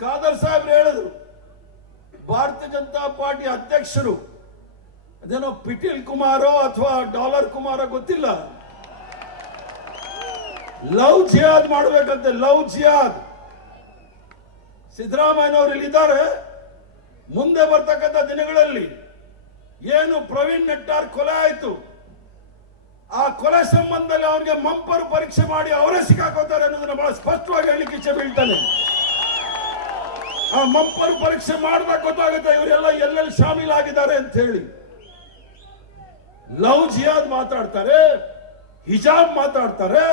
ಖಾದರ್ ಸಾಹೇಬ್ರು ಹೇಳಿದ್ರು ಭಾರತ ಜನತಾ ಪಾರ್ಟಿ ಅಧ್ಯಕ್ಷರು, ಅದೇನೋ ಪಿಟೀಲ್ ಕುಮಾರೋ ಅಥವಾ ಡಾಲರ್ ಕುಮಾರ ಗೊತ್ತಿಲ್ಲ. ಲವ್ ಜಿಯಾದ್ ಮಾಡ್ಬೇಕಂತೆ, ಲವ್ ಜಿಯಾದ್. ಸಿದ್ದರಾಮಯ್ಯನವರು ಇಲ್ಲಿದ್ದಾರೆ. ಮುಂದೆ ಬರ್ತಕ್ಕಂಥ ದಿನಗಳಲ್ಲಿ ಏನು ಪ್ರವೀಣ್ ನೆಟ್ಟಾರ್ ಕೊಲೆ ಆಯಿತು, ಆ ಕೊಲೆ ಸಂಬಂಧದಲ್ಲಿ ಅವನಿಗೆ ಮಂಪರು ಪರೀಕ್ಷೆ ಮಾಡಿ ಅವರೇ ಸಿಕ್ಕಾಕೋತಾರೆ ಅನ್ನೋದನ್ನ ಬಹಳ ಸ್ಪಷ್ಟವಾಗಿ ಇಚ್ಛೆ ಬೀಳ್ತಾನೆ. ಆ ಮಂಪರು ಪರೀಕ್ಷೆ ಮಾಡಿದಾಗ ಗೊತ್ತಾಗುತ್ತೆ ಇವರೆಲ್ಲ ಎಲ್ಲೆಲ್ಲಿ ಶಾಮೀಲಾಗಿದ್ದಾರೆ ಅಂತ ಹೇಳಿ. ಲವ್ ಜಿಯಾದ್ ಮಾತಾಡ್ತಾರೆ, ಹಿಜಾಬ್ ಮಾತಾಡ್ತಾರೆ,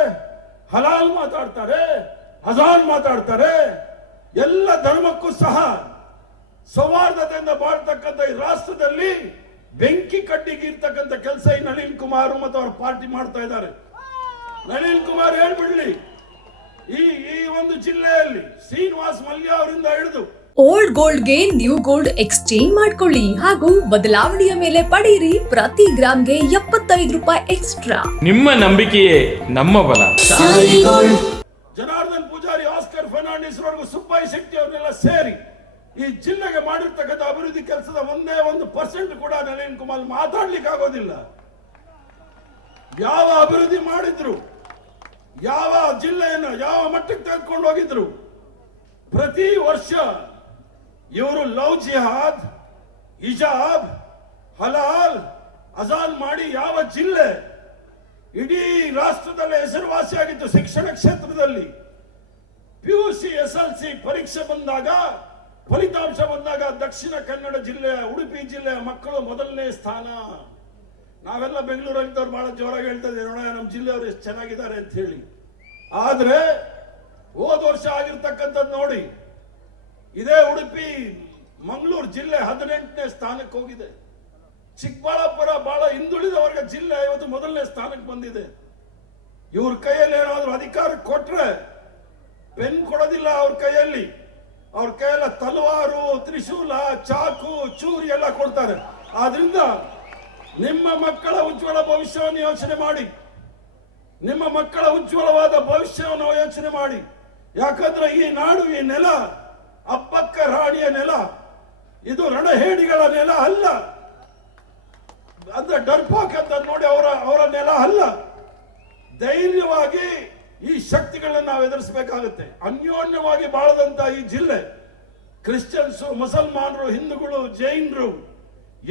ಹಲಾಲ್ ಮಾತಾಡ್ತಾರೆ, ಅಜಾನ್ ಮಾತಾಡ್ತಾರೆ, ಎಲ್ಲ ಧರ್ಮಕ್ಕೂ ಸಹ ಸೌಹಾರ್ದತೆಯಿಂದ ಬಾಳ್ತಕ್ಕಂಥ ಈ ರಾಷ್ಟ್ರದಲ್ಲಿ ಬೆಂಕಿ ಕಡ್ಡಿಗಿರ್ತಕ್ಕಂಥ ಕೆಲಸ ಈ ನಳಿನ್ ಕುಮಾರ್ ಮತ್ತು ಅವರ ಪಾರ್ಟಿ ಮಾಡ್ತಾ ಇದ್ದಾರೆ. ನಳಿನ್ ಕುಮಾರ್ ಹೇಳ್ಬಿಡ್ಲಿ ಈ ಈ ಒಂದು ಜಿಲ್ಲೆಯಲ್ಲಿ ಶ್ರೀನಿವಾಸ್ ಮಲ್ಯ ಅವರಿಂದ ಹಿಡಿದು ಓಲ್ಡ್ ಗೋಲ್ಡ್ಗೆ ನ್ಯೂ ಗೋಲ್ಡ್ ಎಕ್ಸ್ಚೇಂಜ್ ಮಾಡ್ಕೊಳ್ಳಿ ಹಾಗೂ ಬದಲಾವಣೆಯ ಮೇಲೆ ಪಡೆಯಿರಿ ಪ್ರತಿ ಗ್ರಾಮ್ಗೆ ಎಪ್ಪತ್ತೈದು ರೂಪಾಯಿ ಎಕ್ಸ್ಟ್ರಾ ನಿಮ್ಮ ನಂಬಿಕೆಯೇ ನಮ್ಮ ಬಲ. ಜನಾರ್ದನ್ ಪೂಜಾರಿ ಆಸ್ಕರ್ ಫರ್ನಾಂಡಿಸ್ ರವರೆಗೂ ಸುಬ್ಬಾಯಿ ಶೆಟ್ಟಿ ಅವರೆಲ್ಲ ಸೇರಿ ಈ ಜಿಲ್ಲೆಗೆ ಮಾಡಿರ್ತಕ್ಕಂಥ ಅಭಿವೃದ್ಧಿ ಕೆಲಸದ ಒಂದೇ ಒಂದು ಪರ್ಸೆಂಟ್ ಕೂಡ ನಳಿನ್ ಕುಮಾರ್ ಮಾತಾಡ್ಲಿಕ್ಕೆ ಆಗೋದಿಲ್ಲ ಯಾವ ಅಭಿವೃದ್ಧಿ ಮಾಡಿದ್ರು ಯಾವ ಜಿಲ್ಲೆಯನ್ನು ಯಾವ ಮಟ್ಟಕ್ಕೆ ತೆಗೆದುಕೊಂಡು ಹೋಗಿದ್ರು? ಪ್ರತಿ ವರ್ಷ ಇವರು ಲವ್ ಜಿಹಾದ್ ಇಜಾಬ್ ಹಲಾಲ್, ಅಜಾನ್ ಮಾಡಿ ಯಾವ ಜಿಲ್ಲೆ ಇಡೀ ರಾಷ್ಟ್ರದಲ್ಲೇ ಹೆಸರುವಾಸಿಯಾಗಿತ್ತು ಶಿಕ್ಷಣ ಕ್ಷೇತ್ರದಲ್ಲಿ P U C S L C ಪರೀಕ್ಷೆ ಬಂದಾಗ, ಫಲಿತಾಂಶ ಬಂದಾಗ ದಕ್ಷಿಣ ಕನ್ನಡ ಜಿಲ್ಲೆಯ ಉಡುಪಿ ಜಿಲ್ಲೆಯ ಮಕ್ಕಳು ಮೊದಲನೇ ಸ್ಥಾನ. ನಾವೆಲ್ಲ ಬೆಂಗಳೂರಲ್ಲಿದ್ದವ್ರು ಬಹಳ ಜೋರಾಗಿ ಹೇಳ್ತಾ ಇದ್ದೀವಿ ನೋಡ ನಮ್ಮ ಜಿಲ್ಲೆಯವರು ಎಷ್ಟು ಚೆನ್ನಾಗಿದ್ದಾರೆ ಅಂತ ಹೇಳಿ. ಆದ್ರೆ ಹೋದ ವರ್ಷ ಆಗಿರ್ತಕ್ಕಂಥದ್ದು ನೋಡಿ, ಇದೇ ಉಡುಪಿ, ಮಂಗಳೂರು ಜಿಲ್ಲೆ ಹದಿನೆಂಟನೇ ಸ್ಥಾನಕ್ಕೆ ಹೋಗಿದೆ. ಚಿಕ್ಕಬಳ್ಳಾಪುರ ಬಹಳ ಹಿಂದುಳಿದ ವರ್ಗ ಜಿಲ್ಲೆ ಇವತ್ತು ಮೊದಲನೇ ಸ್ಥಾನಕ್ಕೆ ಬಂದಿದೆ. ಇವ್ರ ಕೈಯಲ್ಲಿ ಏನಾದ್ರು ಅಧಿಕಾರ ಕೊಟ್ರೆ ಪೆನ್ ಕೊಡೋದಿಲ್ಲ ಅವ್ರ ಕೈಯಲ್ಲಿ. ಅವ್ರ ಕೈಯೆಲ್ಲ ತಲವಾರು, ತ್ರಿಶೂಲ, ಚಾಕು, ಚೂರಿ ಎಲ್ಲ ಕೊಡ್ತಾರೆ. ಆದ್ರಿಂದ ನಿಮ್ಮ ಮಕ್ಕಳ ಉಜ್ವಲ ಭವಿಷ್ಯವನ್ನು ಯೋಚನೆ ಮಾಡಿ. ನಿಮ್ಮ ಮಕ್ಕಳ ಉಜ್ವಲವಾದ ಭವಿಷ್ಯವನ್ನು ಯೋಚನೆ ಮಾಡಿ. ಯಾಕಂದ್ರೆ ಈ ನಾಡು, ಈ ನೆಲ, ಅಪ್ಪಕ್ಕ ರಾಣಿಯ ನೆಲ, ಇದು ರಣಹೇಡಿಗಳ ನೆಲ ಅಲ್ಲ. ಅಂದ್ರೆ ಡರ್ಪಾಕ್ ಅಂತ ನೋಡಿ ಅವರ ಅವರ ನೆಲ ಅಲ್ಲ. ಧೈರ್ಯವಾಗಿ ಈ ಶಕ್ತಿಗಳನ್ನು ನಾವು ಎದುರಿಸಬೇಕಾಗುತ್ತೆ. ಅನ್ಯೋನ್ಯವಾಗಿ ಬಾಳದಂತ ಈ ಜಿಲ್ಲೆ. ಕ್ರಿಶ್ಚಿಯನ್ಸು, ಮುಸಲ್ಮಾನರು, ಹಿಂದೂಗಳು, ಜೈನರು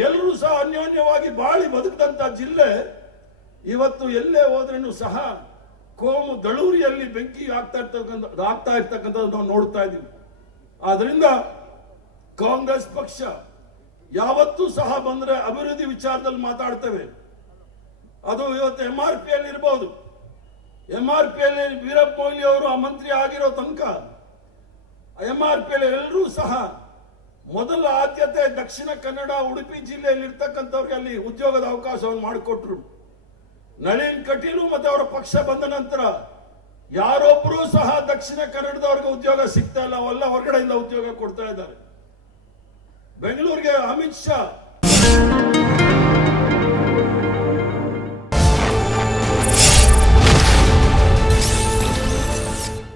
ಎಲ್ಲರೂ ಸಹ ಅನ್ಯೋನ್ಯವಾಗಿ ಬಾಳಿ ಬದುಕಿದಂತ ಜಿಲ್ಲೆ ಇವತ್ತು ಎಲ್ಲೇ ಹೋದ್ರೂ ಸಹ ಕೋಮು ದಳೂರಿಯಲ್ಲಿ ಬೆಂಕಿ ಆಗ್ತಾ ಇರ್ತಕ್ಕಂಥ ಆಗ್ತಾ ಇರ್ತಕ್ಕಂಥದ್ದು ನಾವು ನೋಡ್ತಾ ಇದ್ದೀವಿ. ಆದ್ರಿಂದ ಕಾಂಗ್ರೆಸ್ ಪಕ್ಷ ಯಾವತ್ತೂ ಸಹ ಬಂದ್ರೆ ಅಭಿವೃದ್ಧಿ ವಿಚಾರದಲ್ಲಿ ಮಾತಾಡ್ತೇವೆ. ಅದು ಇವತ್ತು ಎಂ ಆರ್ ಪಿ ಅಲ್ಲಿ ಇರಬಹುದು ಎಂ ಆರ್ ಪಿ ಅಲ್ಲಿ ವೀರಪ್ಪ ಮೊಯ್ಲಿ ಅವರು ಆ ಮಂತ್ರಿ ಆಗಿರೋ ತನಕ ಎಂ ಆರ್ ಪಿ ಅಲ್ಲಿ ಎಲ್ಲರೂ ಸಹ ಮೊದಲ ಆದ್ಯತೆ ದಕ್ಷಿಣ ಕನ್ನಡ, ಉಡುಪಿ ಜಿಲ್ಲೆಯಲ್ಲಿ ಇರ್ತಕ್ಕಂಥವ್ರಿಗೆ ಅಲ್ಲಿ ಉದ್ಯೋಗದ ಅವಕಾಶವನ್ನು ಮಾಡಿಕೊಟ್ರು. ನಳಿನ್ ಕಟೀಲು ಮತ್ತೆ ಅವರ ಪಕ್ಷ ಬಂದ ನಂತರ ಯಾರೊಬ್ಬರೂ ಸಹ ದಕ್ಷಿಣ ಕನ್ನಡದವ್ರಿಗೆ ಉದ್ಯೋಗ ಸಿಗ್ತಾ ಇಲ್ಲ. ಅವೆಲ್ಲ ಹೊರಗಡೆಯಿಂದ ಉದ್ಯೋಗ ಕೊಡ್ತಾ ಇದ್ದಾರೆ. ಬೆಂಗಳೂರಿಗೆ ಅಮಿತ್ ಶಾ.